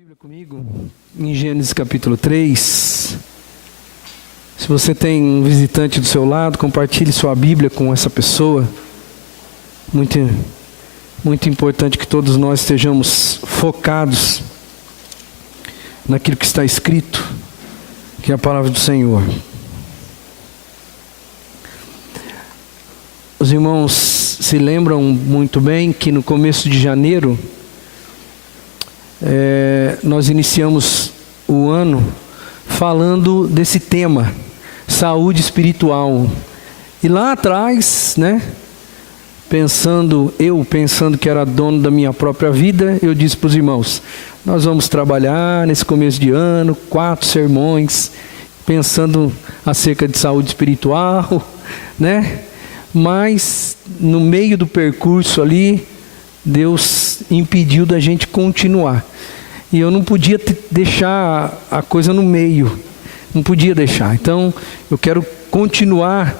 Bíblia comigo, em Gênesis capítulo 3. Se você tem um visitante do seu lado, compartilhe sua Bíblia com essa pessoa. Muito importante que todos nós estejamos focados naquilo que está escrito, que é a palavra do Senhor. Os irmãos se lembram muito bem que no começo de janeiro, nós iniciamos o ano falando desse tema, saúde espiritual. E lá atrás, pensando que era dono da minha própria vida, eu disse para os irmãos, nós vamos trabalhar nesse começo de ano, 4 sermões, pensando acerca de saúde espiritual, Mas no meio do percurso ali, Deus impediu da gente continuar. E eu não podia deixar a coisa no meio. Não podia deixar. Então, eu quero continuar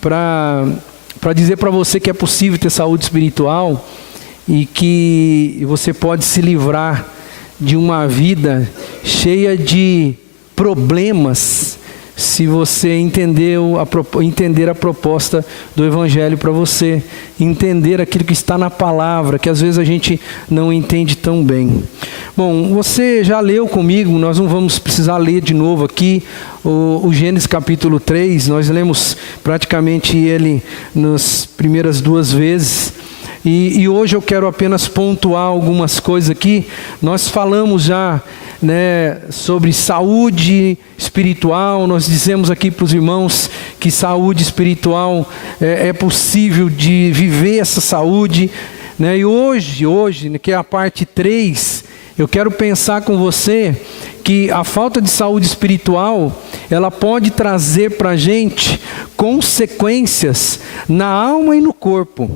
para dizer para você que é possível ter saúde espiritual e que você pode se livrar de uma vida cheia de problemas, se você entender a proposta do Evangelho para você, entender aquilo que está na palavra, que às vezes a gente não entende tão bem. Bom, você já leu comigo, nós não vamos precisar ler de novo aqui, o Gênesis capítulo 3, nós lemos praticamente ele nas primeiras 2 vezes, e hoje eu quero apenas pontuar algumas coisas aqui. Nós falamos já sobre saúde espiritual. Nós dizemos aqui para os irmãos que saúde espiritual é possível de viver essa saúde, e hoje, que é a parte 3, eu quero pensar com você que a falta de saúde espiritual, ela pode trazer para a gente consequências na alma e no corpo.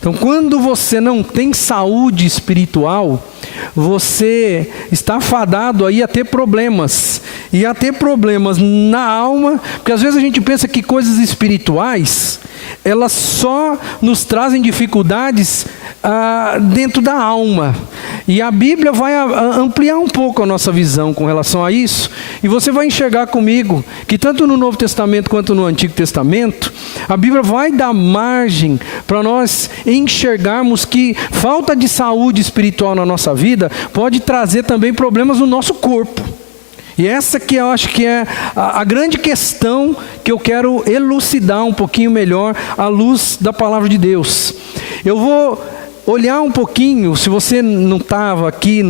Então, quando você não tem saúde espiritual, você está fadado aí a ter problemas. E a ter problemas na alma, porque às vezes a gente pensa que coisas espirituais, elas só nos trazem dificuldades dentro da alma. E a Bíblia vai ampliar um pouco a nossa visão com relação a isso. E você vai enxergar comigo que tanto no Novo Testamento quanto no Antigo Testamento, a Bíblia vai dar margem para nós enxergarmos que falta de saúde espiritual na nossa vida pode trazer também problemas no nosso corpo. E essa que eu acho que é a grande questão que eu quero elucidar um pouquinho melhor à luz da palavra de Deus. Eu vou olhar um pouquinho, se você não estava aqui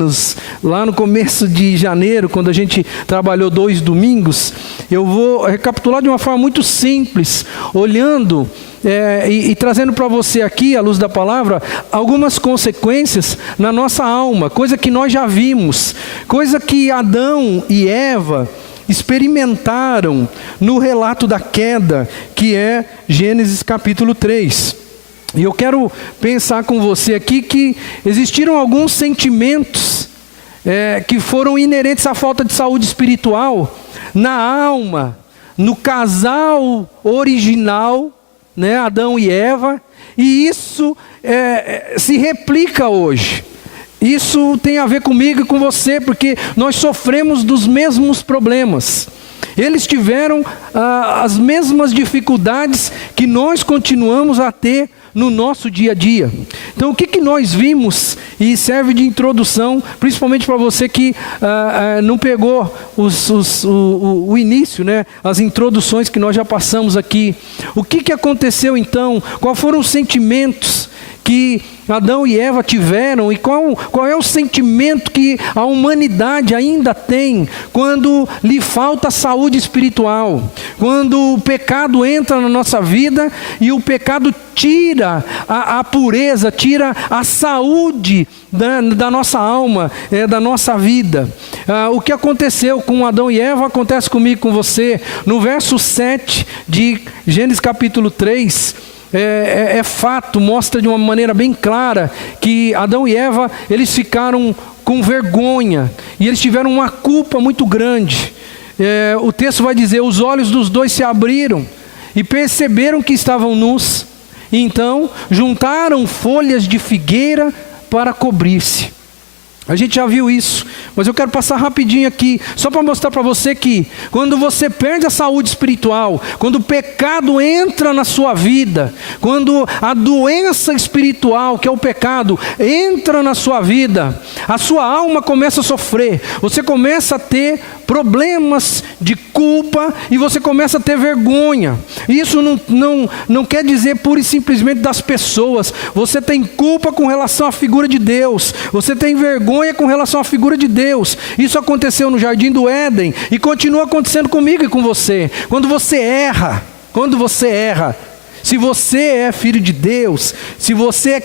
lá no começo de janeiro, quando a gente trabalhou 2 domingos, eu vou recapitular de uma forma muito simples, olhando e trazendo para você aqui, à luz da palavra, algumas consequências na nossa alma, coisa que nós já vimos, coisa que Adão e Eva experimentaram no relato da queda, que é Gênesis capítulo 3. E eu quero pensar com você aqui que existiram alguns sentimentos que foram inerentes à falta de saúde espiritual na alma, no casal original, Adão e Eva, e isso se replica hoje. Isso tem a ver comigo e com você, porque nós sofremos dos mesmos problemas. Eles tiveram as mesmas dificuldades que nós continuamos a ter no nosso dia a dia. Então, o que nós vimos, e serve de introdução, principalmente para você que não pegou o início, as introduções que nós já passamos aqui. O que aconteceu então? Quais foram os sentimentos que Adão e Eva tiveram, e qual é o sentimento que a humanidade ainda tem quando lhe falta saúde espiritual, quando o pecado entra na nossa vida e o pecado tira a pureza, tira a saúde da nossa alma, da nossa vida. O que aconteceu com Adão e Eva acontece comigo, com você. No verso 7 de Gênesis capítulo 3, é fato, mostra de uma maneira bem clara que Adão e Eva, eles ficaram com vergonha e eles tiveram uma culpa muito grande. O texto vai dizer, os olhos dos dois se abriram e perceberam que estavam nus, então juntaram folhas de figueira para cobrir-se. A gente já viu isso, mas eu quero passar rapidinho aqui, só para mostrar para você que quando você perde a saúde espiritual, quando o pecado entra na sua vida, quando a doença espiritual, que é o pecado, entra na sua vida, a sua alma começa a sofrer, você começa a ter problemas de culpa e você começa a ter vergonha. Isso não quer dizer pura e simplesmente das pessoas. Você tem culpa com relação à figura de Deus, você tem vergonha com relação à figura de Deus. Isso aconteceu no Jardim do Éden e continua acontecendo comigo e com você. Quando você erra, se você é filho de Deus, se você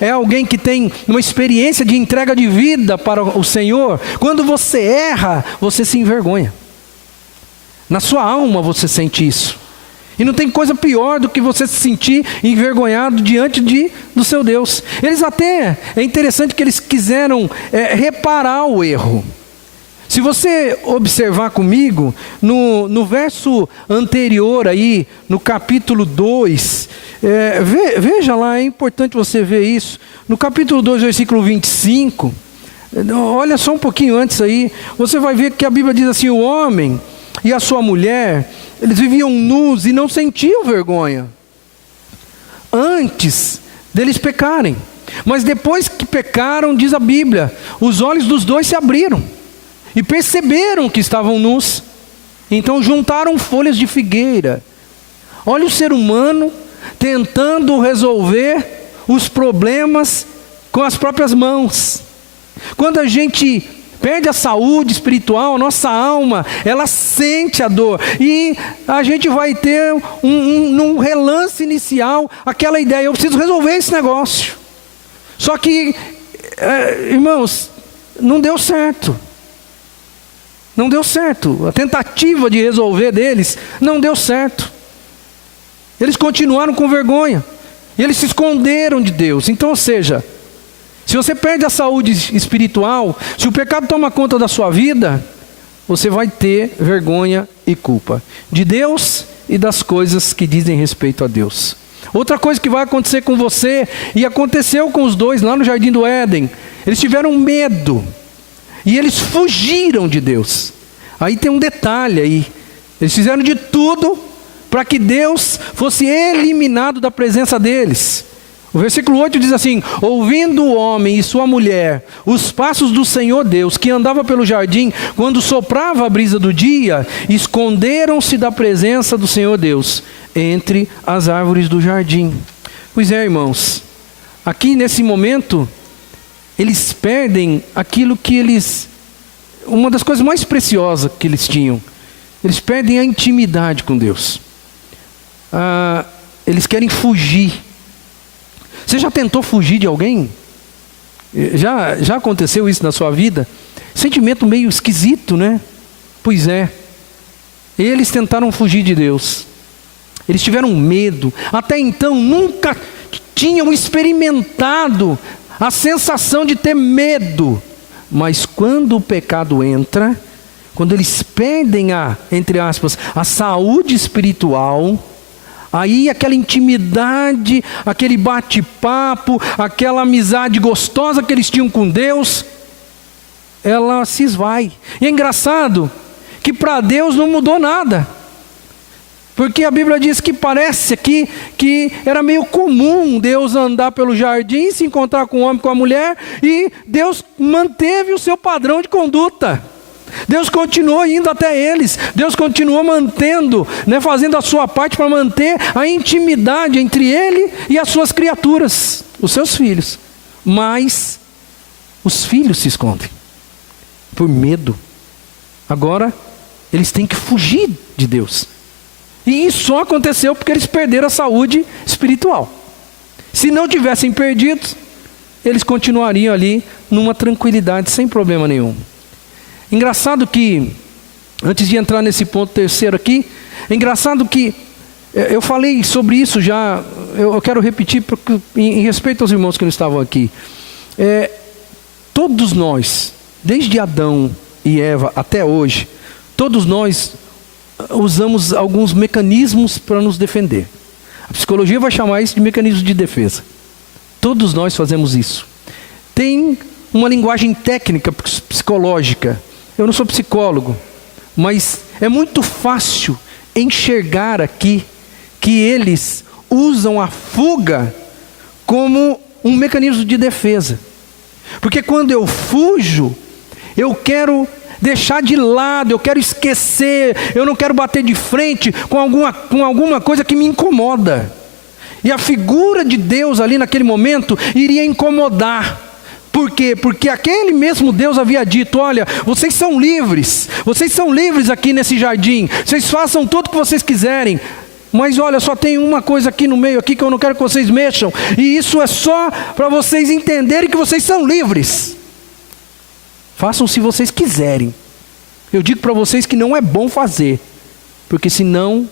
é alguém que tem uma experiência de entrega de vida para o Senhor, quando você erra, você se envergonha. Na sua alma você sente isso. E não tem coisa pior do que você se sentir envergonhado diante do seu Deus. É interessante que eles quiseram reparar o erro. Se você observar comigo, no verso anterior aí, no capítulo 2, veja lá, é importante você ver isso. No capítulo 2, versículo 25, olha só um pouquinho antes aí, você vai ver que a Bíblia diz assim: o homem e a sua mulher, eles viviam nus e não sentiam vergonha, antes deles pecarem. Mas depois que pecaram, diz a Bíblia, os olhos dos dois se abriram e perceberam que estavam nus, então juntaram folhas de figueira. Olha o ser humano tentando resolver os problemas com as próprias mãos. Quando a gente perde a saúde espiritual, a nossa alma, ela sente a dor, e a gente vai ter num relance inicial aquela ideia: eu preciso resolver esse negócio. Só que, irmãos, não deu certo. Não deu certo. A tentativa de resolver deles não deu certo. Eles continuaram com vergonha. E eles se esconderam de Deus. Então, ou seja, se você perde a saúde espiritual, se o pecado toma conta da sua vida, você vai ter vergonha e culpa de Deus e das coisas que dizem respeito a Deus. Outra coisa que vai acontecer com você, e aconteceu com os dois lá no Jardim do Éden, eles tiveram medo. E eles fugiram de Deus. Aí tem um detalhe aí. Eles fizeram de tudo para que Deus fosse eliminado da presença deles. O versículo 8 diz assim: ouvindo o homem e sua mulher os passos do Senhor Deus, que andava pelo jardim, quando soprava a brisa do dia, esconderam-se da presença do Senhor Deus, entre as árvores do jardim. Pois é, irmãos, aqui nesse momento, eles perdem aquilo que uma das coisas mais preciosas que eles tinham. Eles perdem a intimidade com Deus. Eles querem fugir. Você já tentou fugir de alguém? Já aconteceu isso na sua vida? Sentimento meio esquisito, né? Pois é. Eles tentaram fugir de Deus. Eles tiveram medo. Até então nunca tinham experimentado a sensação de ter medo. Mas quando o pecado entra, quando eles perdem entre aspas, a saúde espiritual, aí aquela intimidade, aquele bate-papo, aquela amizade gostosa que eles tinham com Deus, ela se esvai. E é engraçado que para Deus não mudou nada. Porque a Bíblia diz que parece aqui que era meio comum Deus andar pelo jardim, se encontrar com o homem, com a mulher, e Deus manteve o seu padrão de conduta. Deus continuou indo até eles, Deus continuou mantendo, fazendo a sua parte para manter a intimidade entre Ele e as suas criaturas, os seus filhos. Mas os filhos se escondem por medo. Agora eles têm que fugir de Deus. E isso só aconteceu porque eles perderam a saúde espiritual. Se não tivessem perdido, eles continuariam ali numa tranquilidade, sem problema nenhum. Engraçado que, antes de entrar nesse ponto terceiro aqui, é engraçado que eu falei sobre isso já, eu quero repetir porque, em respeito aos irmãos que não estavam aqui. Todos nós, desde Adão e Eva até hoje, todos nós usamos alguns mecanismos para nos defender. A psicologia vai chamar isso de mecanismo de defesa. Todos nós fazemos isso. Tem uma linguagem técnica, psicológica. Eu não sou psicólogo, mas é muito fácil enxergar aqui que eles usam a fuga como um mecanismo de defesa. Porque quando eu fujo, eu quero deixar de lado, eu quero esquecer, eu não quero bater de frente com alguma coisa que me incomoda. E a figura de Deus ali naquele momento iria incomodar. Por quê? Porque aquele mesmo Deus havia dito: olha, vocês são livres aqui nesse jardim, vocês façam tudo o que vocês quiserem, mas olha, só tem uma coisa aqui no meio aqui que eu não quero que vocês mexam, e isso é só para vocês entenderem que vocês são livres. Façam se vocês quiserem. Eu digo para vocês que não é bom fazer, porque senão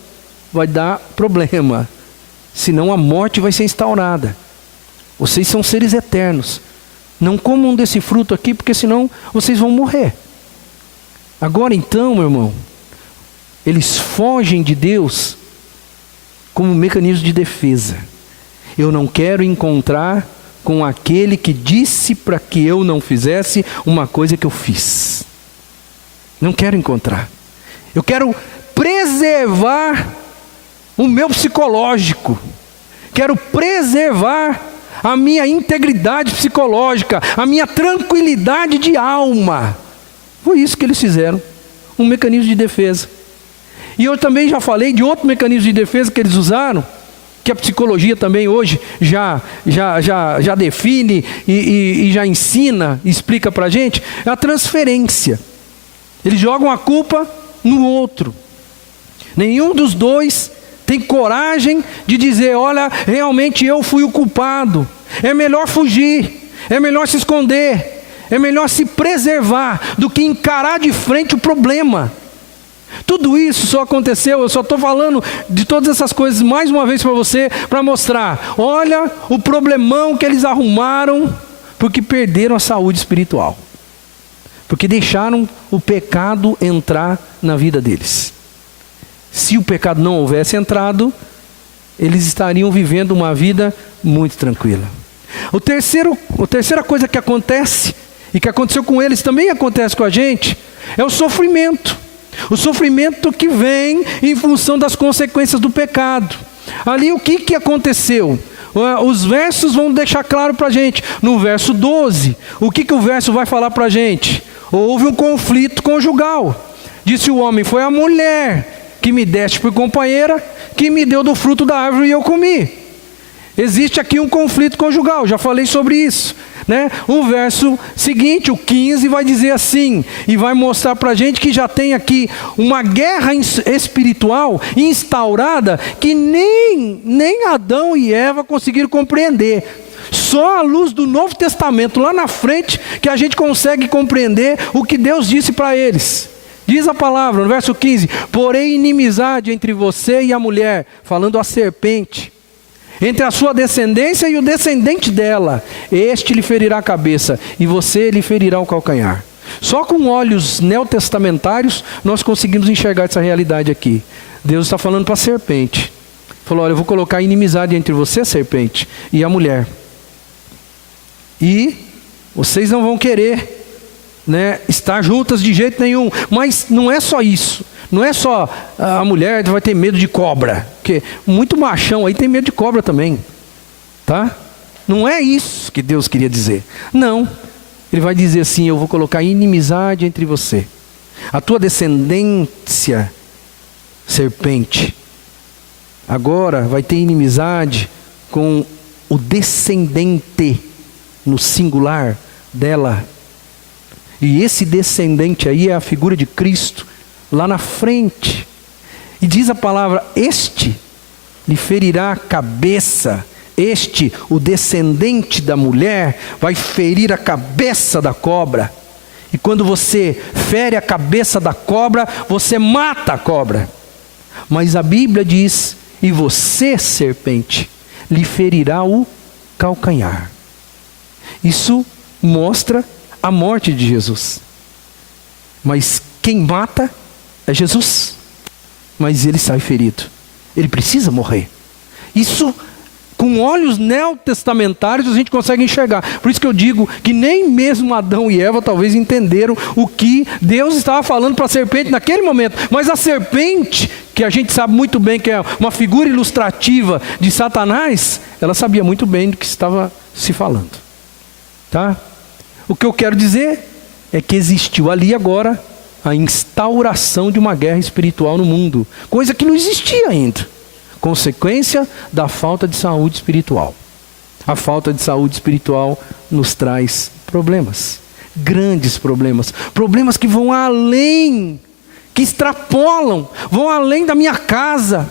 vai dar problema, senão a morte vai ser instaurada. Vocês são seres eternos, não comam desse fruto aqui, porque senão vocês vão morrer. Agora então, meu irmão, eles fogem de Deus como um mecanismo de defesa. Eu não quero encontrar com aquele que disse para que eu não fizesse uma coisa que eu fiz. Não quero encontrar. Eu quero preservar o meu psicológico. Quero preservar a minha integridade psicológica, a minha tranquilidade de alma. Foi isso que eles fizeram. Um mecanismo de defesa. E eu também já falei de outro mecanismo de defesa que eles usaram, que a psicologia também hoje já define e já ensina, explica para a gente, é a transferência. Eles jogam a culpa no outro. Nenhum dos dois tem coragem de dizer: olha, realmente eu fui o culpado. É melhor fugir, é melhor se esconder, é melhor se preservar do que encarar de frente o problema. Tudo isso só aconteceu, eu só estou falando de todas essas coisas mais uma vez para você, para mostrar, olha o problemão que eles arrumaram, porque perderam a saúde espiritual, porque deixaram o pecado entrar na vida deles. Se o pecado não houvesse entrado, eles estariam vivendo uma vida muito tranquila. A terceira coisa que acontece, e que aconteceu com eles, também acontece com a gente, é o sofrimento. O sofrimento que vem em função das consequências do pecado. Ali o que aconteceu? Os versos vão deixar claro para a gente. No verso 12, o que o verso vai falar para a gente? Houve um conflito conjugal. Disse o homem: foi a mulher que me deste por companheira, que me deu do fruto da árvore e eu comi. Existe aqui um conflito conjugal, já falei sobre isso, né? O verso seguinte, o 15, vai dizer assim, e vai mostrar para a gente que já tem aqui uma guerra espiritual instaurada que nem Adão e Eva conseguiram compreender. Só à luz do Novo Testamento, lá na frente, que a gente consegue compreender o que Deus disse para eles. Diz a palavra no verso 15: porém inimizade entre você e a mulher, falando a serpente, entre a sua descendência e o descendente dela, este lhe ferirá a cabeça, e você lhe ferirá o calcanhar. Só com olhos neotestamentários nós conseguimos enxergar essa realidade aqui. Deus está falando para a serpente. Falou: olha, eu vou colocar inimizade entre você, serpente, e a mulher. E vocês não vão querer, né, estar juntas de jeito nenhum. Mas não é só isso. Não é só a mulher vai ter medo de cobra, porque muito machão aí tem medo de cobra também, tá? Não é isso que Deus queria dizer. Não, Ele vai dizer assim: eu vou colocar inimizade entre você, a tua descendência, serpente, agora vai ter inimizade com o descendente, no singular, dela. E esse descendente aí é a figura de Cristo, lá na frente. E diz a palavra: este lhe ferirá a cabeça. Este, o descendente da mulher, vai ferir a cabeça da cobra. E quando você fere a cabeça da cobra, você mata a cobra. Mas a Bíblia diz: e você, serpente, lhe ferirá o calcanhar. Isso mostra a morte de Jesus. Mas quem mata é Jesus. Mas ele sai ferido. Ele precisa morrer. Isso Com olhos neotestamentários a gente consegue enxergar. Por isso que eu digo que nem mesmo Adão e Eva talvez entenderam o que Deus estava falando para a serpente naquele momento. Mas a serpente, que a gente sabe muito bem que é uma figura ilustrativa de Satanás, ela sabia muito bem do que estava se falando. Tá? O que eu quero dizer é que existiu ali agora a instauração de uma guerra espiritual no mundo. Coisa que não existia ainda. Consequência da falta de saúde espiritual. A falta de saúde espiritual nos traz problemas, grandes problemas, problemas que vão além, que extrapolam, vão além da minha casa.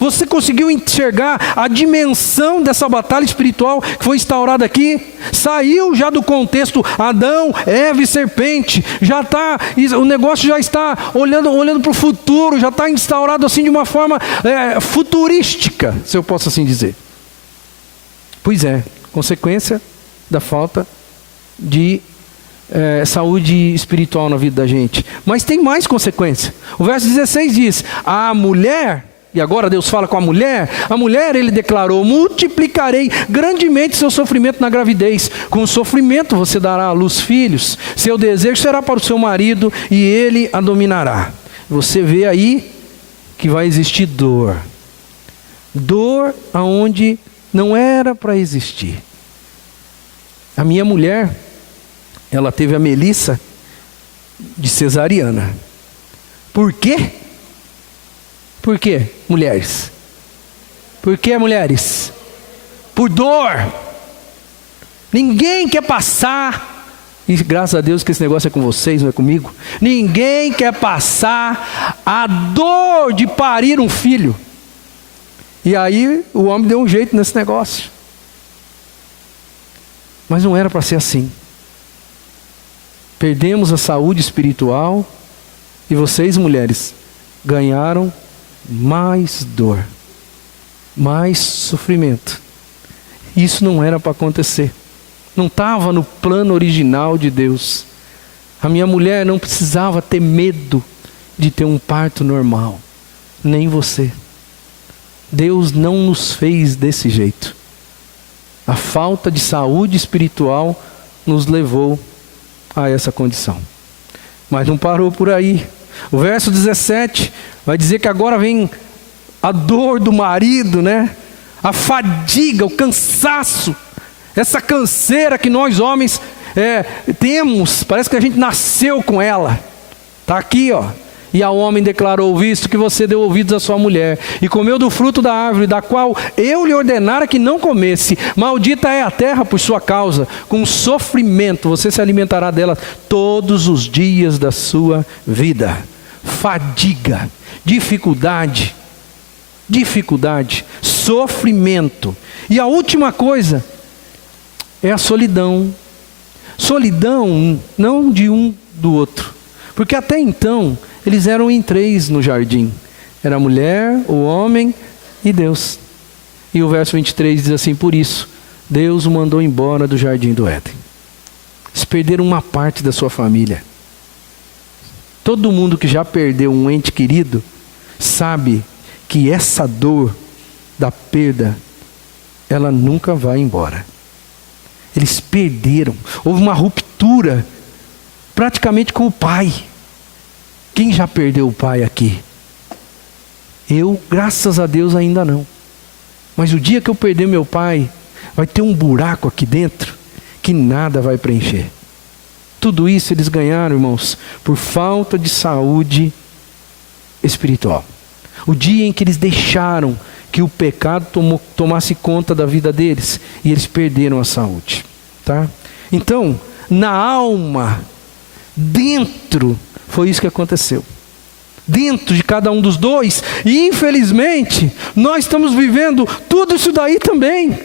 Você conseguiu enxergar a dimensão dessa batalha espiritual que foi instaurada aqui? Saiu já do contexto Adão, Eva e serpente. Já está, o negócio já está olhando para o futuro, já está instaurado assim de uma forma futurística, se eu posso assim dizer. Pois é, consequência da falta de saúde espiritual na vida da gente. Mas tem mais consequência. O verso 16 diz: a mulher... E agora Deus fala com a mulher ele declarou: multiplicarei grandemente seu sofrimento na gravidez. Com o sofrimento você dará à luz filhos. Seu desejo será para o seu marido e ele a dominará. Você vê aí que vai existir dor. Dor aonde não era para existir. A minha mulher, ela teve a Melissa de cesariana. Por quê? Por quê, mulheres? Por que, mulheres? Por dor. Ninguém quer passar, e graças a Deus que esse negócio é com vocês, não é comigo. Ninguém quer passar a dor de parir um filho. E aí o homem deu um jeito nesse negócio. Mas não era para ser assim. Perdemos a saúde espiritual e vocês, mulheres, ganharam mais dor, mais sofrimento. Isso não era para acontecer. Não estava no plano original de Deus. A minha mulher não precisava ter medo de ter um parto normal. Nem você. Deus não nos fez desse jeito. A falta de saúde espiritual nos levou a essa condição. Mas não parou por aí. O verso 17 vai dizer que agora vem a dor do marido, né? A fadiga, o cansaço, essa canseira que nós homens temos, parece que a gente nasceu com ela. Está aqui, ó. E ao homem declarou: visto que você deu ouvidos à sua mulher e comeu do fruto da árvore da qual eu lhe ordenara que não comesse, maldita é a terra por sua causa, com sofrimento você se alimentará dela todos os dias da sua vida. Fadiga, dificuldade, sofrimento. E a última coisa é a solidão. Solidão não de um do outro, porque até então eles eram em 3 no jardim. Era a mulher, o homem e Deus. E o verso 23 diz assim: por isso Deus o mandou embora do jardim do Éden. Eles perderam uma parte da sua família. Todo mundo que já perdeu um ente querido sabe que essa dor da perda, ela nunca vai embora. Eles perderam. Houve uma ruptura praticamente com o pai. Quem já perdeu o pai aqui? Eu, graças a Deus, ainda não. Mas o dia que eu perder meu pai, vai ter um buraco aqui dentro que nada vai preencher. Tudo isso eles ganharam, irmãos, por falta de saúde espiritual. O dia em que eles deixaram que o pecado tomasse conta da vida deles, e eles perderam a saúde. Tá? Então, na alma, dentro, foi isso que aconteceu. Dentro de cada um dos dois, e infelizmente, nós estamos vivendo tudo isso daí também.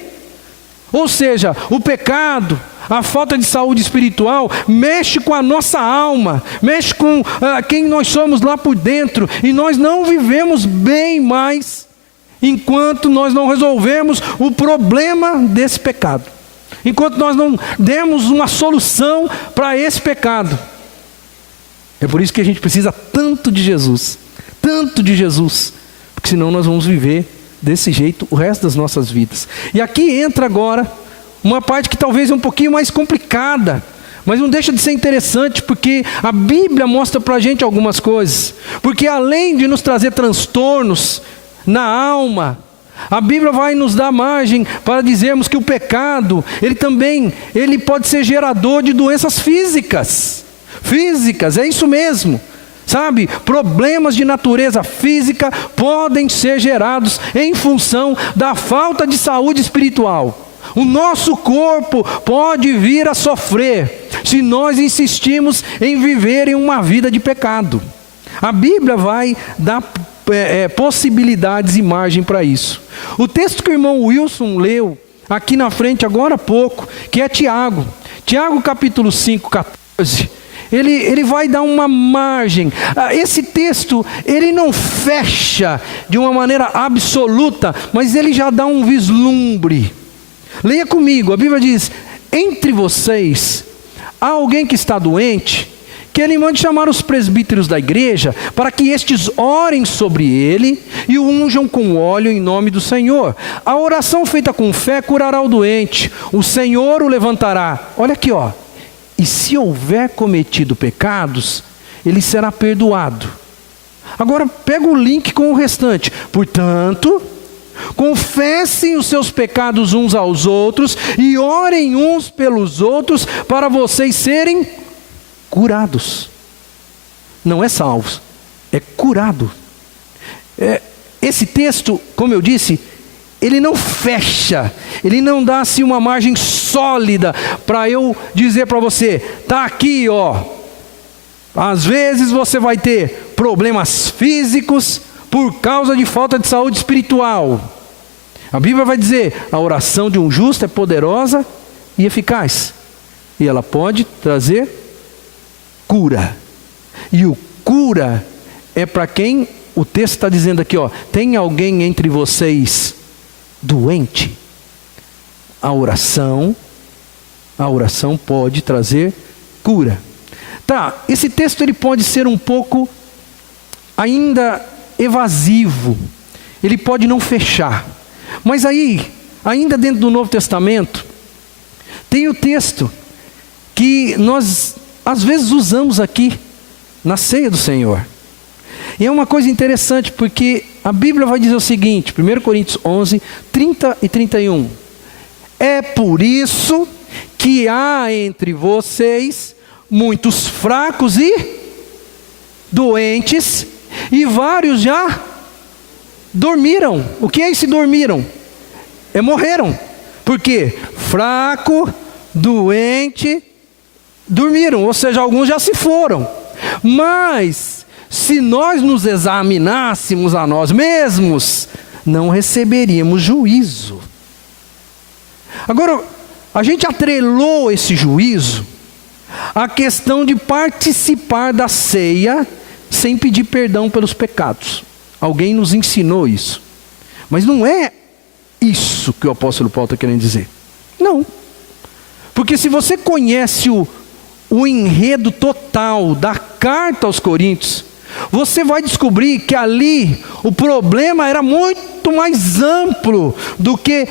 Ou seja, o pecado, a falta de saúde espiritual mexe com a nossa alma, mexe com quem nós somos lá por dentro, e nós não vivemos bem mais enquanto nós não resolvemos o problema desse pecado, enquanto nós não demos uma solução para esse pecado. É por isso que a gente precisa tanto de Jesus, porque senão nós vamos viver desse jeito o resto das nossas vidas. E aqui entra agora uma parte que talvez é um pouquinho mais complicada, mas não deixa de ser interessante, porque a Bíblia mostra para a gente algumas coisas. Porque além de nos trazer transtornos na alma, a Bíblia vai nos dar margem para dizermos que o pecado, ele pode ser gerador de doenças físicas. Físicas, é isso mesmo. Sabe, problemas de natureza física podem ser gerados em função da falta de saúde espiritual. O nosso corpo pode vir a sofrer se nós insistimos em viver em uma vida de pecado. A Bíblia vai dar possibilidades e margem para isso. O texto que o irmão Wilson leu aqui na frente agora há pouco, que é Tiago capítulo 5, 14, ele vai dar uma margem. Esse texto, ele não fecha de uma maneira absoluta, mas ele já dá um vislumbre. Leia comigo, a Bíblia diz: entre vocês há alguém que está doente, que ele mande chamar os presbíteros da igreja, para que estes orem sobre ele e o unjam com óleo em nome do Senhor. A oração feita com fé curará o doente, o Senhor o levantará. Olha aqui, ó. E se houver cometido pecados, ele será perdoado. Agora pega o link com o restante. Portanto, confessem os seus pecados uns aos outros e orem uns pelos outros para vocês serem curados. Não é salvos, é curado. Esse texto, como eu disse, ele não fecha, ele não dá assim uma margem sólida para eu dizer para você, tá aqui, ó. Às vezes você vai ter problemas físicos por causa de falta de saúde espiritual. A Bíblia vai dizer: a oração de um justo é poderosa e eficaz, e ela pode trazer cura. E o cura é para quem o texto está dizendo aqui, ó: tem alguém entre vocês doente? A oração pode trazer cura. Tá, esse texto ele pode ser um pouco ainda evasivo, ele pode não fechar, mas aí, ainda dentro do Novo Testamento, tem o texto que nós às vezes usamos aqui na ceia do Senhor. E é uma coisa interessante, porque a Bíblia vai dizer o seguinte, 1 Coríntios 11, 30 e 31. É por isso que há entre vocês muitos fracos e doentes, e vários já dormiram. O que é esse dormiram? Morreram. Por quê? Fraco, doente, dormiram, ou seja, alguns já se foram. Mas se nós nos examinássemos a nós mesmos, não receberíamos juízo. Agora, a gente atrelou esse juízo à questão de participar da ceia sem pedir perdão pelos pecados. Alguém nos ensinou isso. Mas não é isso que o apóstolo Paulo está querendo dizer. Não. Porque se você conhece o enredo total da carta aos Coríntios, você vai descobrir que ali o problema era muito mais amplo do que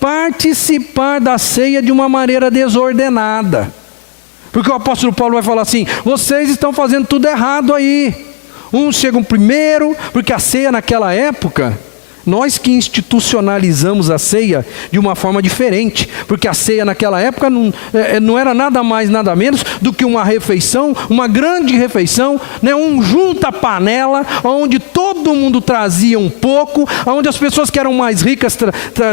participar da ceia de uma maneira desordenada. Porque o apóstolo Paulo vai falar assim: vocês estão fazendo tudo errado aí. Uns chegam primeiro, porque a ceia naquela época, nós que institucionalizamos a ceia de uma forma diferente, porque a ceia naquela época não era nada mais, nada menos do que uma refeição, uma grande refeição, né? Um junta-panela, onde todo mundo trazia um pouco, onde as pessoas que eram mais ricas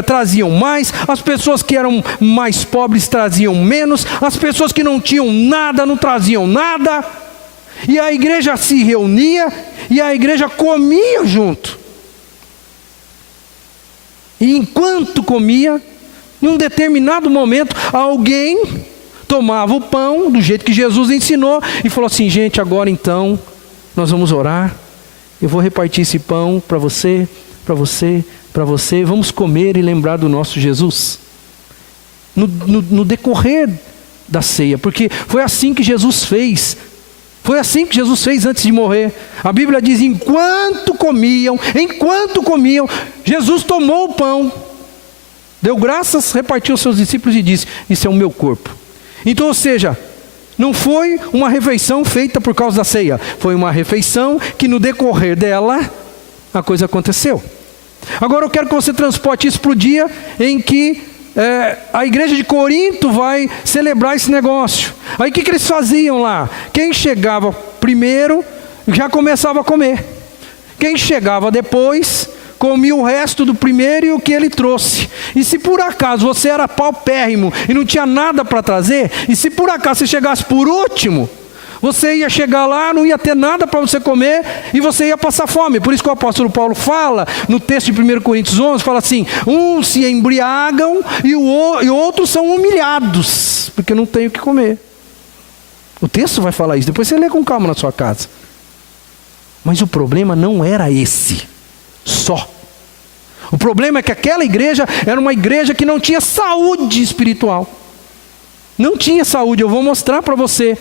traziam mais, as pessoas que eram mais pobres traziam menos, as pessoas que não tinham nada não traziam nada, e a igreja se reunia, e a igreja comia junto. E enquanto comia, num determinado momento, alguém tomava o pão do jeito que Jesus ensinou e falou assim: gente, agora então nós vamos orar, eu vou repartir esse pão para você, para você, para você, vamos comer e lembrar do nosso Jesus. No decorrer da ceia, porque foi assim que Jesus fez Foi assim que Jesus fez antes de morrer. A Bíblia diz, enquanto comiam, Jesus tomou o pão, deu graças, repartiu aos seus discípulos e disse, isso é o meu corpo. Então, ou seja, não foi uma refeição feita por causa da ceia, foi uma refeição que no decorrer dela, a coisa aconteceu. Agora eu quero que você transporte isso para o dia em que a igreja de Corinto vai celebrar esse negócio. Aí o que eles faziam lá? Quem chegava primeiro já começava a comer. Quem chegava depois comia o resto do primeiro e o que ele trouxe. E se por acaso você era paupérrimo e não tinha nada para trazer, e se por acaso você chegasse por último, você ia chegar lá, não ia ter nada para você comer e você ia passar fome. Por isso que o apóstolo Paulo fala, no texto de 1 Coríntios 11, fala assim, uns se embriagam e outros são humilhados, porque não tem o que comer. O texto vai falar isso, depois você lê com calma na sua casa. Mas o problema não era esse, só. O problema é que aquela igreja era uma igreja que não tinha saúde espiritual. Não tinha saúde, eu vou mostrar para você.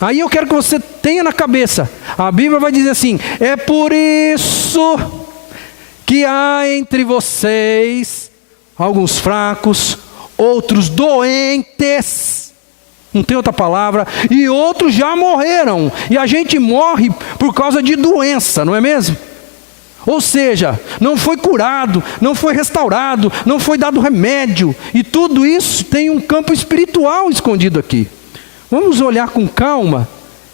Aí eu quero que você tenha na cabeça, a Bíblia vai dizer assim, é por isso que há entre vocês alguns fracos, outros doentes, não tem outra palavra, e outros já morreram, e a gente morre por causa de doença, não é mesmo? Ou seja, não foi curado, não foi restaurado, não foi dado remédio, e tudo isso tem um campo espiritual escondido aqui. Vamos olhar com calma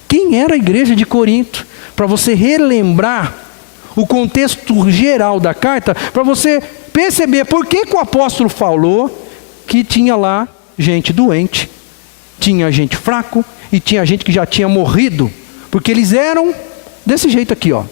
quem era a igreja de Corinto, para você relembrar o contexto geral da carta, para você perceber por que o apóstolo falou que tinha lá gente doente, tinha gente fraco e tinha gente que já tinha morrido, porque eles eram desse jeito aqui, ó.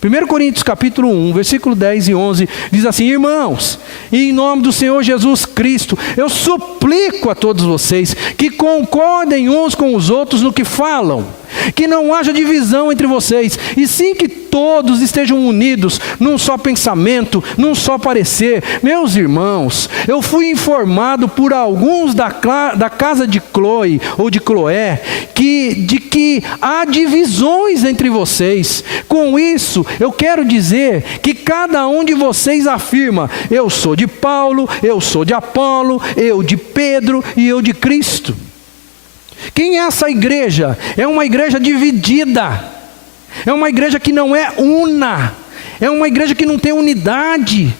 1 Coríntios capítulo 1, versículo 10 e 11, diz assim, irmãos, em nome do Senhor Jesus Cristo, eu suplico a todos vocês que concordem uns com os outros no que falam, que não haja divisão entre vocês, e sim que todos estejam unidos num só pensamento, num só parecer. Meus irmãos, eu fui informado por alguns da casa de Cloe, ou de Cloé, de que há divisões entre vocês. Com isso, eu quero dizer que cada um de vocês afirma, eu sou de Paulo, eu sou de Apolo, eu de Pedro e eu de Cristo. Quem é essa igreja? É uma igreja dividida, é uma igreja que não é una, é uma igreja que não tem unidade,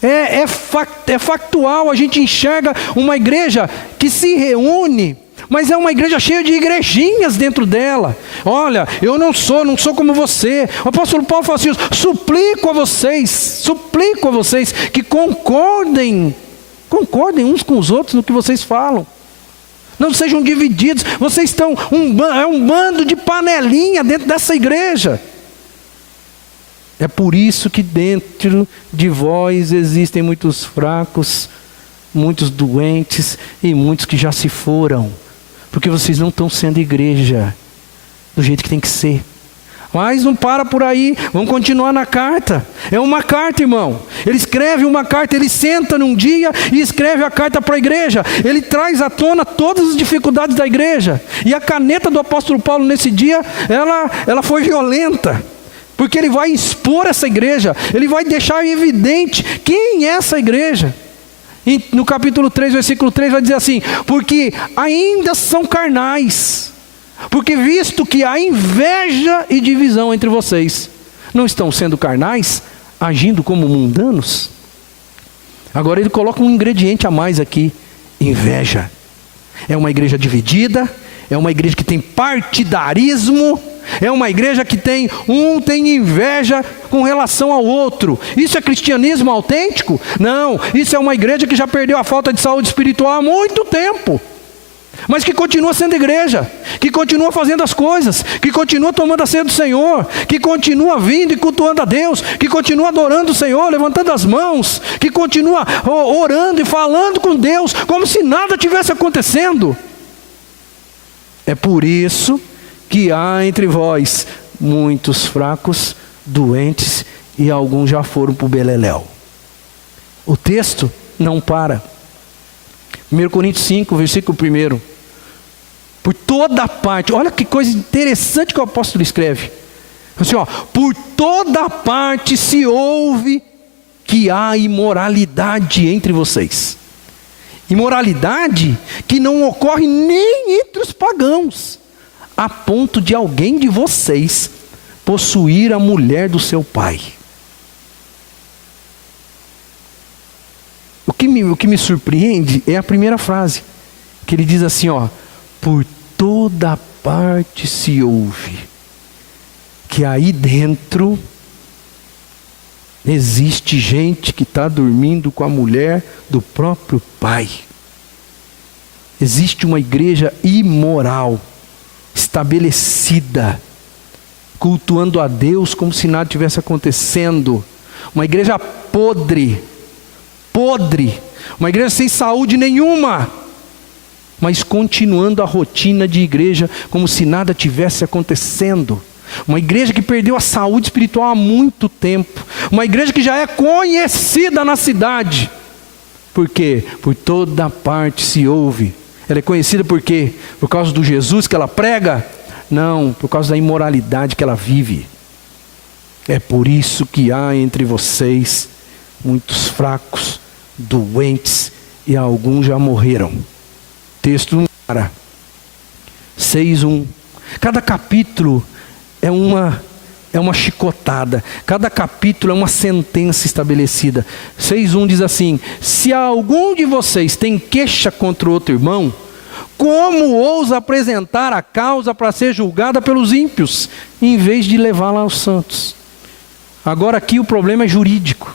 é factual, a gente enxerga uma igreja que se reúne, mas é uma igreja cheia de igrejinhas dentro dela. Olha, eu não sou como você. O apóstolo Paulo fala assim, suplico a vocês que concordem uns com os outros no que vocês falam. Não sejam divididos, vocês estão um bando de panelinha dentro dessa igreja. É por isso que dentro de vós existem muitos fracos, muitos doentes e muitos que já se foram, porque vocês não estão sendo igreja do jeito que tem que ser. Mas não para por aí, vamos continuar na carta. É uma carta, irmão. Ele escreve uma carta, ele senta num dia e escreve a carta para a igreja. Ele traz à tona todas as dificuldades da igreja. E a caneta do apóstolo Paulo nesse dia, ela foi violenta. Porque ele vai expor essa igreja, ele vai deixar evidente quem é essa igreja. E no capítulo 3, versículo 3 vai dizer assim, porque ainda são carnais. Porque visto que há inveja e divisão entre vocês, não estão sendo carnais, agindo como mundanos? Agora ele coloca um ingrediente a mais aqui, inveja. É uma igreja dividida, é uma igreja que tem partidarismo, é uma igreja que tem inveja com relação ao outro. Isso é cristianismo autêntico? Não, isso é uma igreja que já perdeu a falta de saúde espiritual há muito tempo, mas que continua sendo igreja, que continua fazendo as coisas, que continua tomando a ceia do Senhor, que continua vindo e cultuando a Deus, que continua adorando o Senhor, levantando as mãos, que continua orando e falando com Deus, como se nada tivesse acontecendo. É por isso que há entre vós muitos fracos, doentes, e alguns já foram para o beleléu. O texto não para. 1 Coríntios 5, versículo 1. Por toda parte. Olha que coisa interessante que o apóstolo escreve. Assim, ó, por toda parte se ouve que há imoralidade entre vocês. Imoralidade que não ocorre nem entre os pagãos, a ponto de alguém de vocês possuir a mulher do seu pai. O que me surpreende é a primeira frase, que ele diz assim, ó, por toda parte se ouve que aí dentro existe gente que está dormindo com a mulher do próprio pai. Existe uma igreja imoral, estabelecida, cultuando a Deus como se nada tivesse acontecendo. Uma igreja podre, uma igreja sem saúde nenhuma, mas continuando a rotina de igreja como se nada tivesse acontecendo. Uma igreja que perdeu a saúde espiritual há muito tempo. Uma igreja que já é conhecida na cidade. Por quê? Por toda parte se ouve. Ela é conhecida por quê? Por causa do Jesus que ela prega? Não, por causa da imoralidade que ela vive. É por isso que há entre vocês muitos fracos, doentes, e alguns já morreram. Texto 6:1. Cada capítulo é uma chicotada. Cada capítulo é uma sentença estabelecida. 6:1 diz assim: se algum de vocês tem queixa contra o outro irmão, como ousa apresentar a causa para ser julgada pelos ímpios, em vez de levá-la aos santos? Agora aqui o problema é jurídico.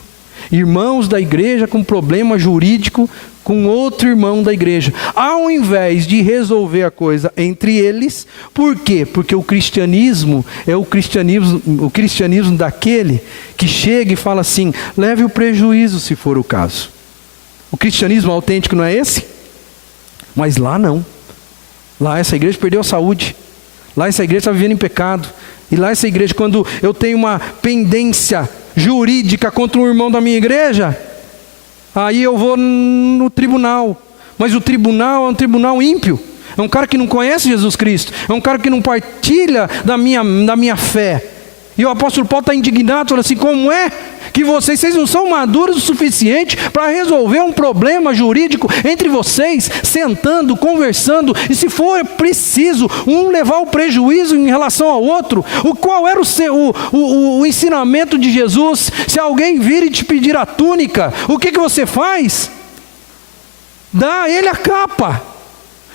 Irmãos da igreja com problema jurídico com outro irmão da igreja, ao invés de resolver a coisa entre eles. Por quê? Porque o cristianismo é o cristianismo daquele que chega e fala assim: leve o prejuízo se for o caso. O cristianismo autêntico não é esse? Mas lá não. Lá essa igreja perdeu a saúde. Lá essa igreja está vivendo em pecado. E lá essa igreja, quando eu tenho uma pendência jurídica contra um irmão da minha igreja, aí eu vou no tribunal. Mas o tribunal é um tribunal ímpio. É um cara que não conhece Jesus Cristo. É um cara que não partilha da minha fé. E o apóstolo Paulo está indignado, fala assim: como é que vocês não são maduros o suficiente para resolver um problema jurídico entre vocês, sentando, conversando, e se for preciso, um levar o prejuízo em relação ao outro? Qual era o ensinamento de Jesus? Se alguém vir e te pedir a túnica, o que você faz? Dá a ele a capa,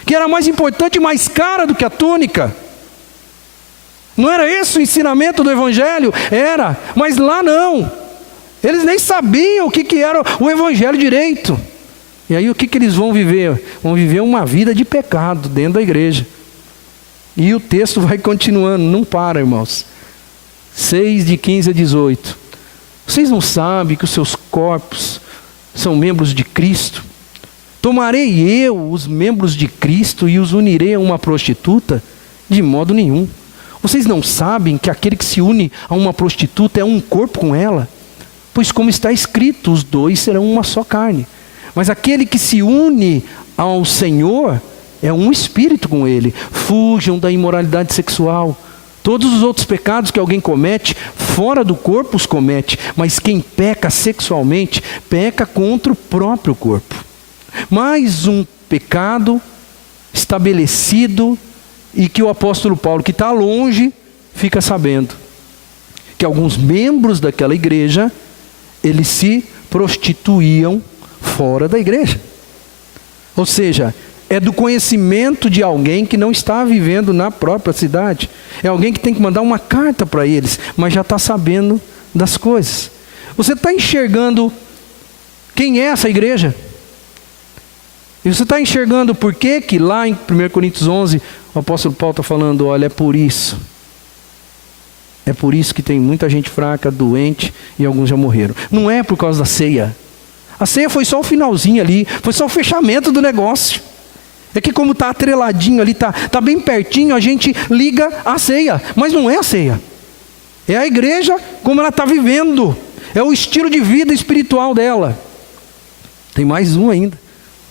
que era mais importante e mais cara do que a túnica. Não era esse o ensinamento do Evangelho? Era, mas lá não. Eles nem sabiam o que era o Evangelho direito. E aí o que eles vão viver? Vão viver uma vida de pecado dentro da igreja. E o texto vai continuando, não para, irmãos. 6, de 15 a 18. Vocês não sabem que os seus corpos são membros de Cristo? Tomarei eu os membros de Cristo e os unirei a uma prostituta? De modo nenhum. Vocês não sabem que aquele que se une a uma prostituta é um corpo com ela? Pois como está escrito, os dois serão uma só carne. Mas aquele que se une ao Senhor é um espírito com ele. Fujam da imoralidade sexual. Todos os outros pecados que alguém comete, fora do corpo os comete. Mas quem peca sexualmente, peca contra o próprio corpo. Mais um pecado estabelecido, e que o apóstolo Paulo, que está longe, fica sabendo. Que alguns membros daquela igreja, eles se prostituíam fora da igreja. Ou seja, é do conhecimento de alguém que não está vivendo na própria cidade. É alguém que tem que mandar uma carta para eles, mas já está sabendo das coisas. Você está enxergando quem é essa igreja? E você está enxergando por que lá em 1 Coríntios 11, o apóstolo Paulo está falando: olha, é por isso que tem muita gente fraca, doente, e alguns já morreram. Não é por causa da ceia. A ceia foi só o finalzinho ali, foi só o fechamento do negócio. É que como está atreladinho ali, está bem pertinho, a gente liga a ceia. Mas não é a ceia. É a igreja como ela está vivendo. É o estilo de vida espiritual dela. Tem mais um ainda.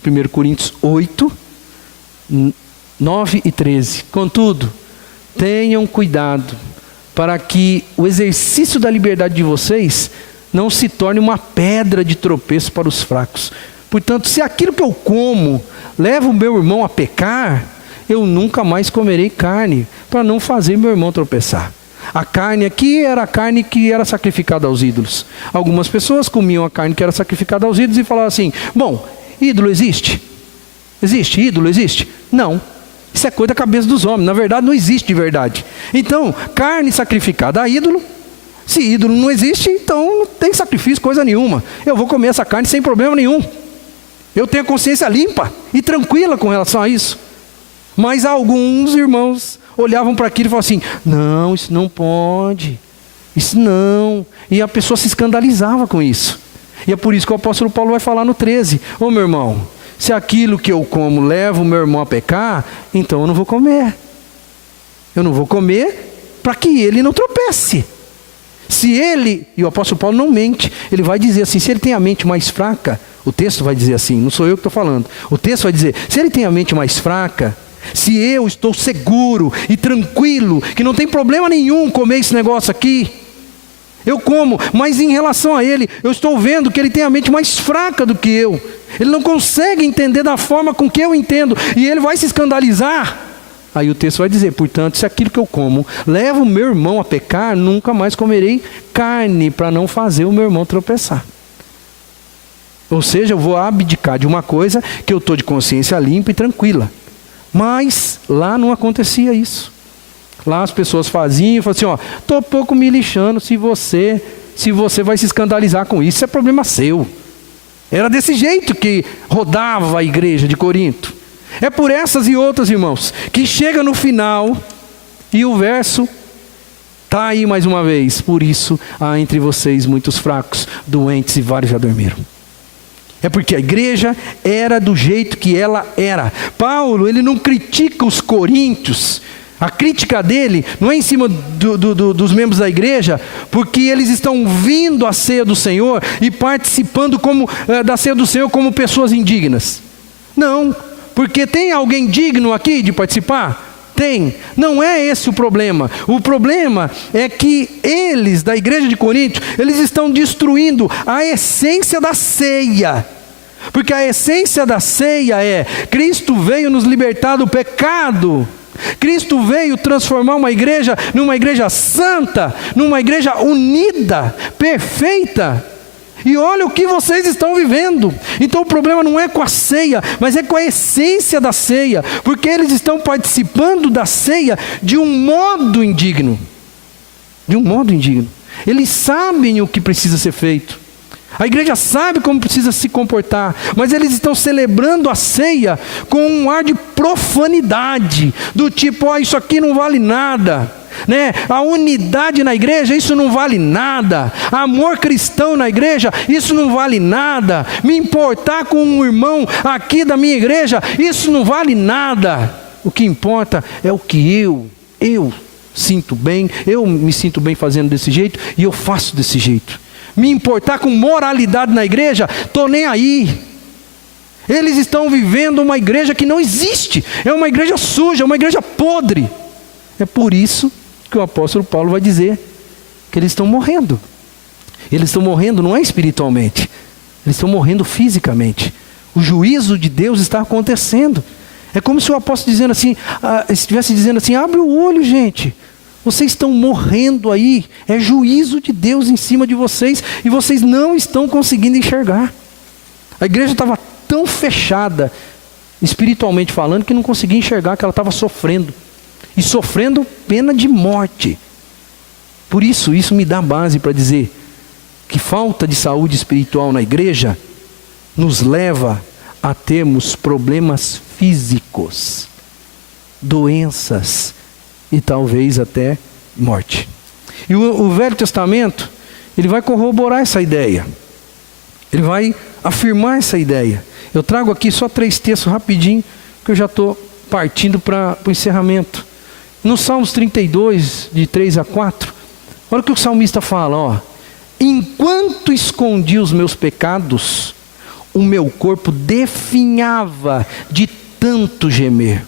1 Coríntios 8, 9 e 13. Contudo, tenham cuidado para que o exercício da liberdade de vocês não se torne uma pedra de tropeço para os fracos. Portanto, se aquilo que eu como leva o meu irmão a pecar, eu nunca mais comerei carne, para não fazer meu irmão tropeçar. A carne aqui era a carne que era sacrificada aos ídolos. Algumas pessoas comiam a carne que era sacrificada aos ídolos e falavam assim: bom, ídolo existe? Existe? Ídolo existe? Não. Isso é coisa da cabeça dos homens. Na verdade, não existe de verdade. Então, carne sacrificada a ídolo. Se ídolo não existe, então não tem sacrifício, coisa nenhuma. Eu vou comer essa carne sem problema nenhum. Eu tenho a consciência limpa e tranquila com relação a isso. Mas alguns irmãos olhavam para aquilo e falavam assim: não, isso não pode. Isso não. E a pessoa se escandalizava com isso. E é por isso que o apóstolo Paulo vai falar no 13. Ô meu irmão, se aquilo que eu como leva o meu irmão a pecar, então eu não vou comer. Eu não vou comer para que ele não tropece. Se ele, e o apóstolo Paulo não mente, ele vai dizer assim, se ele tem a mente mais fraca, o texto vai dizer assim, não sou eu que estou falando, o texto vai dizer, se ele tem a mente mais fraca, se eu estou seguro e tranquilo, que não tem problema nenhum comer esse negócio aqui, eu como, mas em relação a ele, eu estou vendo que ele tem a mente mais fraca do que eu, ele não consegue entender da forma com que eu entendo, e ele vai se escandalizar. Aí o texto vai dizer, portanto, se aquilo que eu como leva o meu irmão a pecar, nunca mais comerei carne para não fazer o meu irmão tropeçar. Ou seja, eu vou abdicar de uma coisa que eu estou de consciência limpa e tranquila. Mas lá não acontecia isso. Lá as pessoas faziam e falavam assim, estou pouco me lixando se você vai se escandalizar com isso, é problema seu. Era desse jeito que rodava a igreja de Corinto. É por essas e outras, irmãos, que chega no final e o verso está aí mais uma vez. Por isso há entre vocês muitos fracos, doentes e vários já dormiram. É porque a igreja era do jeito que ela era. Paulo, ele não critica os coríntios. A crítica dele não é em cima dos membros da igreja, porque eles estão vindo à ceia do Senhor e participando da ceia do Senhor como pessoas indignas. Não. Porque tem alguém digno aqui de participar? Tem. Não é esse o problema. O problema é que eles, da igreja de Corinto, eles estão destruindo a essência da ceia. Porque a essência da ceia é, Cristo veio nos libertar do pecado. Cristo veio transformar uma igreja numa igreja santa, numa igreja unida, perfeita. E olha o que vocês estão vivendo. Então o problema não é com a ceia, mas é com a essência da ceia. Porque eles estão participando da ceia de um modo indigno. De um modo indigno. Eles sabem o que precisa ser feito. A igreja sabe como precisa se comportar. Mas eles estão celebrando a ceia com um ar de profanidade. Do tipo, isso aqui não vale nada. A unidade na igreja, isso não vale nada. Amor cristão na igreja, isso não vale nada. Me importar com um irmão aqui da minha igreja, isso não vale nada. O que importa é o que eu sinto bem. Eu me sinto bem fazendo desse jeito e eu faço desse jeito. Me importar com moralidade na igreja, estou nem aí. Eles estão vivendo uma igreja que não existe. É uma igreja suja, é uma igreja podre. É por isso que o apóstolo Paulo vai dizer que eles estão morrendo. Eles estão morrendo não é espiritualmente, eles estão morrendo fisicamente. O juízo de Deus está acontecendo. É como se o apóstolo estivesse dizendo assim, abre o olho, gente. Vocês estão morrendo aí, é juízo de Deus em cima de vocês, e vocês não estão conseguindo enxergar. A igreja estava tão fechada, espiritualmente falando, que não conseguia enxergar que ela estava sofrendo. E sofrendo pena de morte. Por isso me dá base para dizer que falta de saúde espiritual na igreja nos leva a termos problemas físicos, doenças e talvez até morte. E o Velho Testamento, ele vai corroborar essa ideia. Ele vai afirmar essa ideia. Eu trago aqui só 3 textos rapidinho, que eu já estou partindo para o encerramento. No Salmos 32, de 3 a 4, olha o que o salmista fala, enquanto escondi os meus pecados, o meu corpo definhava de tanto gemer.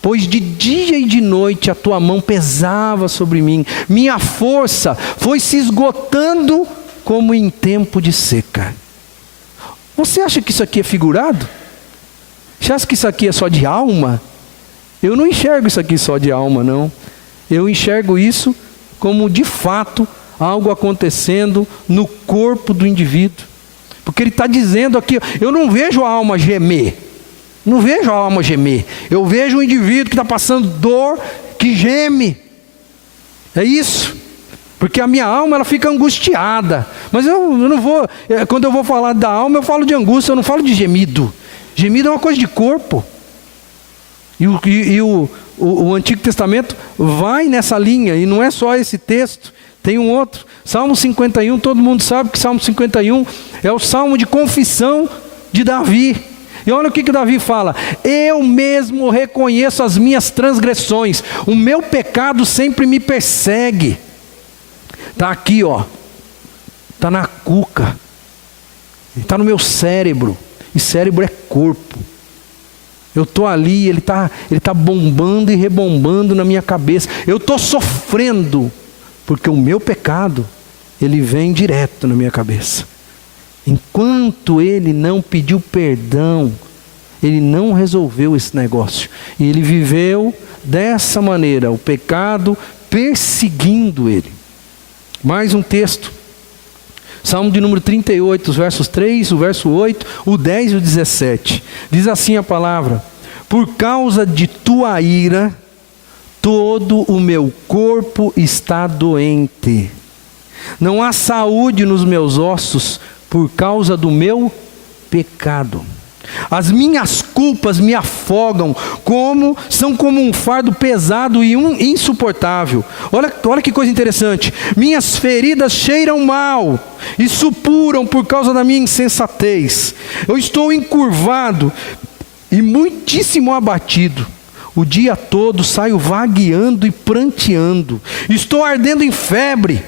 pois de dia e de noite a tua mão pesava sobre mim, minha força foi se esgotando como em tempo de seca. Você acha que isso aqui é figurado? Você acha que isso aqui é só de alma? Eu não enxergo isso aqui só de alma, não. Eu enxergo isso como de fato algo acontecendo no corpo do indivíduo. Porque ele está dizendo aqui, eu não vejo a alma gemer. Não vejo a alma gemer. Eu vejo um indivíduo que está passando dor, que geme. É isso. Porque a minha alma ela fica angustiada. Mas eu não vou, quando eu vou falar da alma, eu falo de angústia, eu não falo de gemido. Gemido é uma coisa de corpo. E o Antigo Testamento vai nessa linha, e não é só esse texto, tem um outro. Salmo 51, todo mundo sabe que Salmo 51 é o salmo de confissão de Davi. E olha o que Davi fala: eu mesmo reconheço as minhas transgressões, o meu pecado sempre me persegue. Está aqui, ó, está na cuca, está no meu cérebro, e cérebro é corpo. Eu estou ali, ele tá bombando e rebombando na minha cabeça. Eu estou sofrendo, porque o meu pecado, ele vem direto na minha cabeça. Enquanto ele não pediu perdão, ele não resolveu esse negócio. E ele viveu dessa maneira, o pecado perseguindo ele. Mais um texto. Salmo de número 38, os versos 3, o verso 8, o 10 e o 17. Diz assim a palavra: por causa de tua ira, todo o meu corpo está doente. Não há saúde nos meus ossos por causa do meu pecado. As minhas culpas me afogam, são como um fardo pesado e insuportável. Olha que coisa interessante. Minhas feridas cheiram mal e supuram por causa da minha insensatez. Eu estou encurvado e muitíssimo abatido. O dia todo saio vagueando e pranteando. Estou ardendo em febre.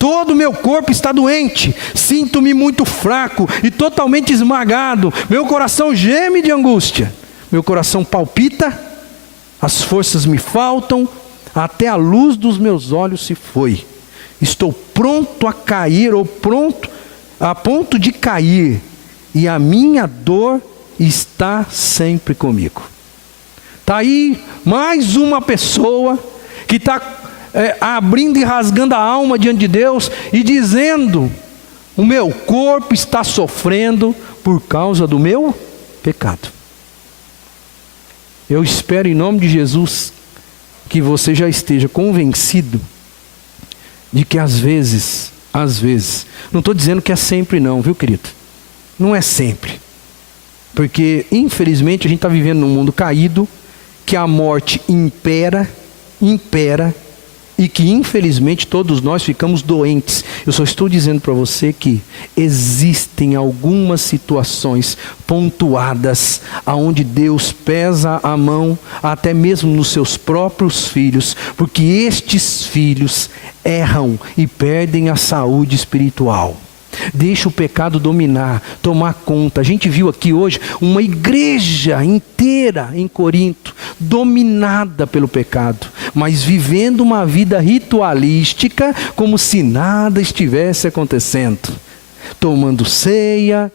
Todo o meu corpo está doente, sinto-me muito fraco e totalmente esmagado. Meu coração geme de angústia, meu coração palpita, as forças me faltam, até a luz dos meus olhos se foi. Estou pronto a cair, a ponto de cair, e a minha dor está sempre comigo. Está aí mais uma pessoa que está abrindo e rasgando a alma diante de Deus e dizendo: o meu corpo está sofrendo por causa do meu pecado. Eu espero em nome de Jesus que você já esteja convencido de que às vezes, não estou dizendo que é sempre não, viu querido? Não é sempre. Porque infelizmente a gente está vivendo num mundo caído, que a morte impera, e que infelizmente todos nós ficamos doentes. Eu só estou dizendo para você que existem algumas situações pontuadas aonde Deus pesa a mão até mesmo nos seus próprios filhos, porque estes filhos erram e perdem a saúde espiritual. Deixa o pecado dominar, tomar conta. A gente viu aqui hoje uma igreja inteira em Corinto, dominada pelo pecado, mas vivendo uma vida ritualística, como se nada estivesse acontecendo. Tomando ceia,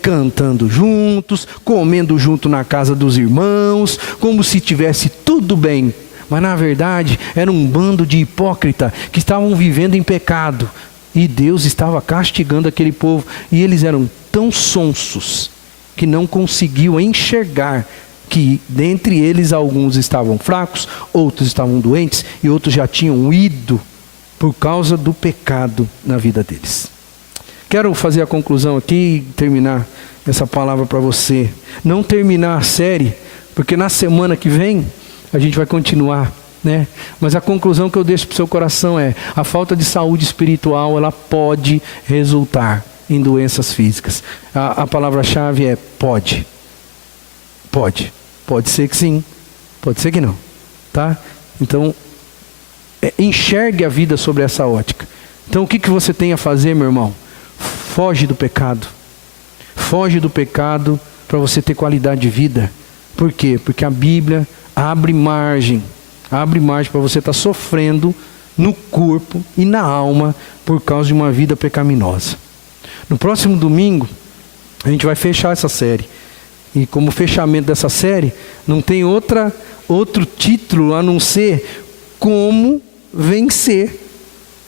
cantando juntos, comendo junto na casa dos irmãos, como se tivesse tudo bem. Mas na verdade era um bando de hipócritas que estavam vivendo em pecado. E Deus estava castigando aquele povo. E eles eram tão sonsos que não conseguiam enxergar que dentre eles alguns estavam fracos, outros estavam doentes e outros já tinham ido por causa do pecado na vida deles. Quero fazer a conclusão aqui e terminar essa palavra para você. Não terminar a série, porque na semana que vem a gente vai continuar. Mas a conclusão que eu deixo para o seu coração é: a falta de saúde espiritual, ela pode resultar em doenças físicas. A palavra-chave é pode. Pode ser que sim, pode ser que não, tá? Então, enxergue a vida sobre essa ótica. Então o que você tem a fazer, meu irmão? Foge do pecado. Foge do pecado para você ter qualidade de vida. Por quê? Porque a Bíblia, abre margem para você estar sofrendo no corpo e na alma por causa de uma vida pecaminosa. No próximo domingo, a gente vai fechar essa série. E como fechamento dessa série, não tem outro título a não ser como vencer,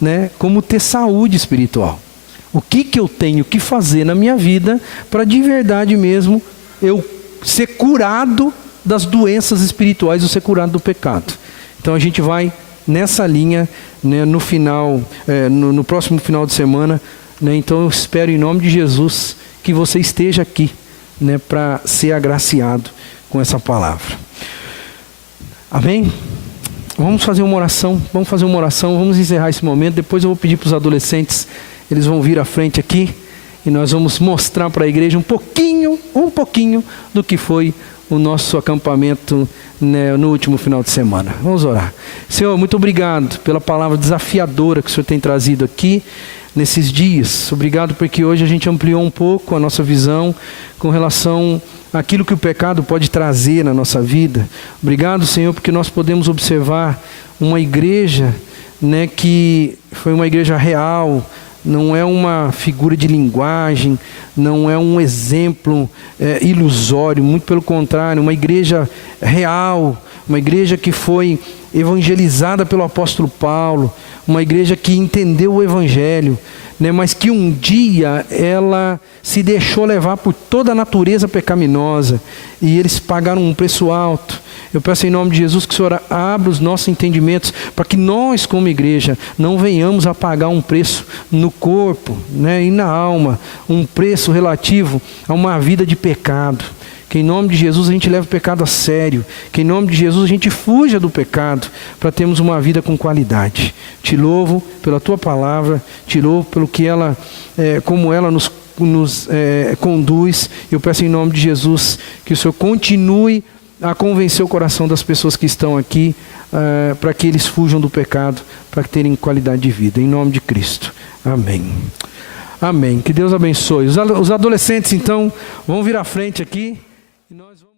né? Como ter saúde espiritual. O que eu tenho que fazer na minha vida para de verdade mesmo eu ser curado das doenças espirituais ou ser curado do pecado. Então a gente vai nessa linha, né, no final, no próximo final de semana, né? Então eu espero em nome de Jesus que você esteja aqui, né, para ser agraciado com essa palavra. Amém? Vamos fazer uma oração, vamos encerrar esse momento. Depois eu vou pedir para os adolescentes, eles vão vir à frente aqui e nós vamos mostrar para a igreja um pouquinho do que foi o nosso acampamento, né, no último final de semana. Vamos orar. Senhor, muito obrigado pela palavra desafiadora que o Senhor tem trazido aqui nesses dias. Obrigado porque hoje a gente ampliou um pouco a nossa visão com relação àquilo que o pecado pode trazer na nossa vida. Obrigado, Senhor, porque nós podemos observar uma igreja, né, que foi uma igreja real, não é uma figura de linguagem, não é um exemplo ilusório, muito pelo contrário, uma igreja real, uma igreja que foi evangelizada pelo apóstolo Paulo, uma igreja que entendeu o evangelho, né, mas que um dia ela se deixou levar por toda a natureza pecaminosa e eles pagaram um preço alto. Eu peço em nome de Jesus que o Senhor abra os nossos entendimentos para que nós como igreja não venhamos a pagar um preço no corpo, né, e na alma, um preço relativo a uma vida de pecado. Que em nome de Jesus a gente leve o pecado a sério. Que em nome de Jesus a gente fuja do pecado para termos uma vida com qualidade. Te louvo pela Tua palavra, te louvo pelo que ela, como ela nos conduz. Eu peço em nome de Jesus que o Senhor continue a convencer o coração das pessoas que estão aqui, para que eles fujam do pecado, para terem qualidade de vida. Em nome de Cristo. Amém. Amém. Que Deus abençoe. Os adolescentes então vão vir à frente aqui. E nós vamos...